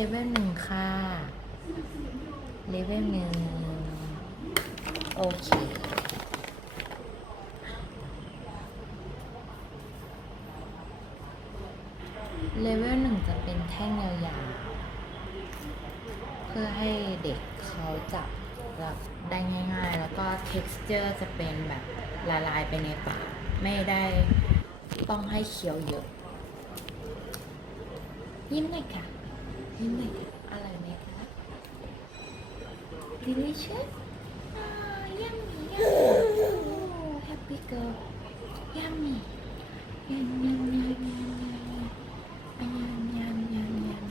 เลเวลหนึ่งค่ะเลเวลหนึ่งโอเคเลเวลหนึ่งจะเป็นแท่งยาวๆเพื่อให้เด็กเขาจับได้ง่ายๆแล้วก็ texture จะเป็นแบบละลายไปในปากไม่ได้ต้องให้เคี้ยวเยอะยิ้มหน่อยค่ะยิ้มหน่อยค่ะอร่อยไหมคะ delicious yummy happy girl yummy yum yum yum yum yum yum yum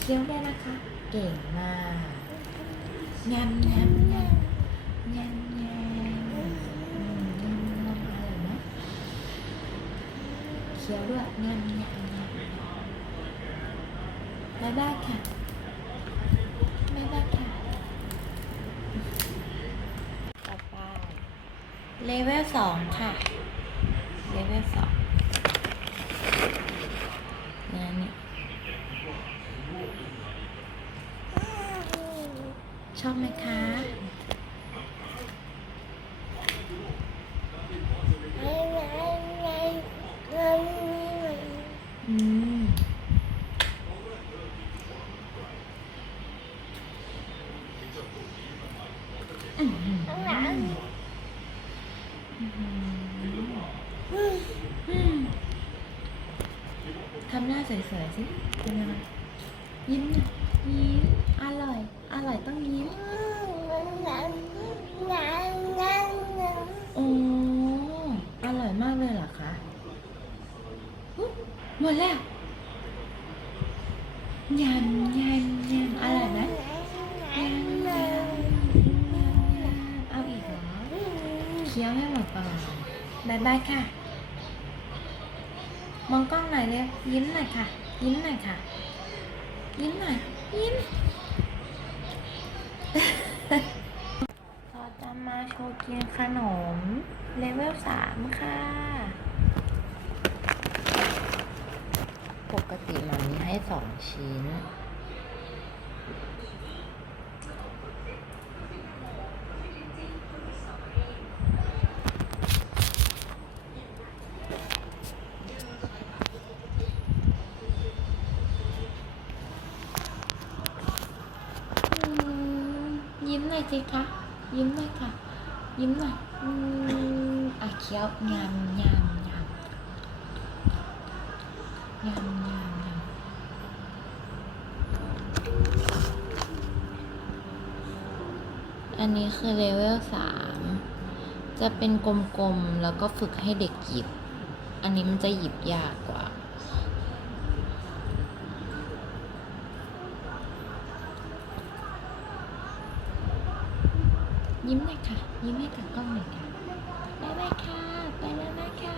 เคี้ยวได้นะคะเก่งมากยำยำยำยำยำอร่อยไหมเคี้ยวด้วยยำยำบ๊ายบายค่ะบ๊ายบายค่ะต่อไปเลเวล2ค่ะเลเวล2นี่ชอบไหมคะทำหน้าสวยๆสิเป็นยังไงยิ้มนะยิ้มอร่อยอร่อยต้องยิ้มโอ้อร่อยมากเลยเหรอคะหมดแล้วยำยำยำอร่อยไหมยำยำเอาอีกเหรอเคี้ยวให้หมดก่อนบ๊ายบายค่ะมองกล้องหน่อยเร็วยิ้มหน่อยค่ะยิ้มหน่อยค่ะยิ้มหน่อยยิ้มเราจะมาโชว์กินขนมเลเวล3ค่ะปกติมันมีให้2ชิ้นยิ้มหน่อยสิคะยิ้มหน่อยค่ะยิ้มหน่อยเคี้ยวยำยำยำยำยำยำอันนี้คือเลเวล3จะเป็นกลมๆแล้วก็ฝึกให้เด็กหยิบอันนี้มันจะหยิบยากกว่ายิ้มหน่อยค่ะยิ้มให้กับกล้องหน่อยค่ะบ๊ายบายค่ะบ๊ายบายค่ะ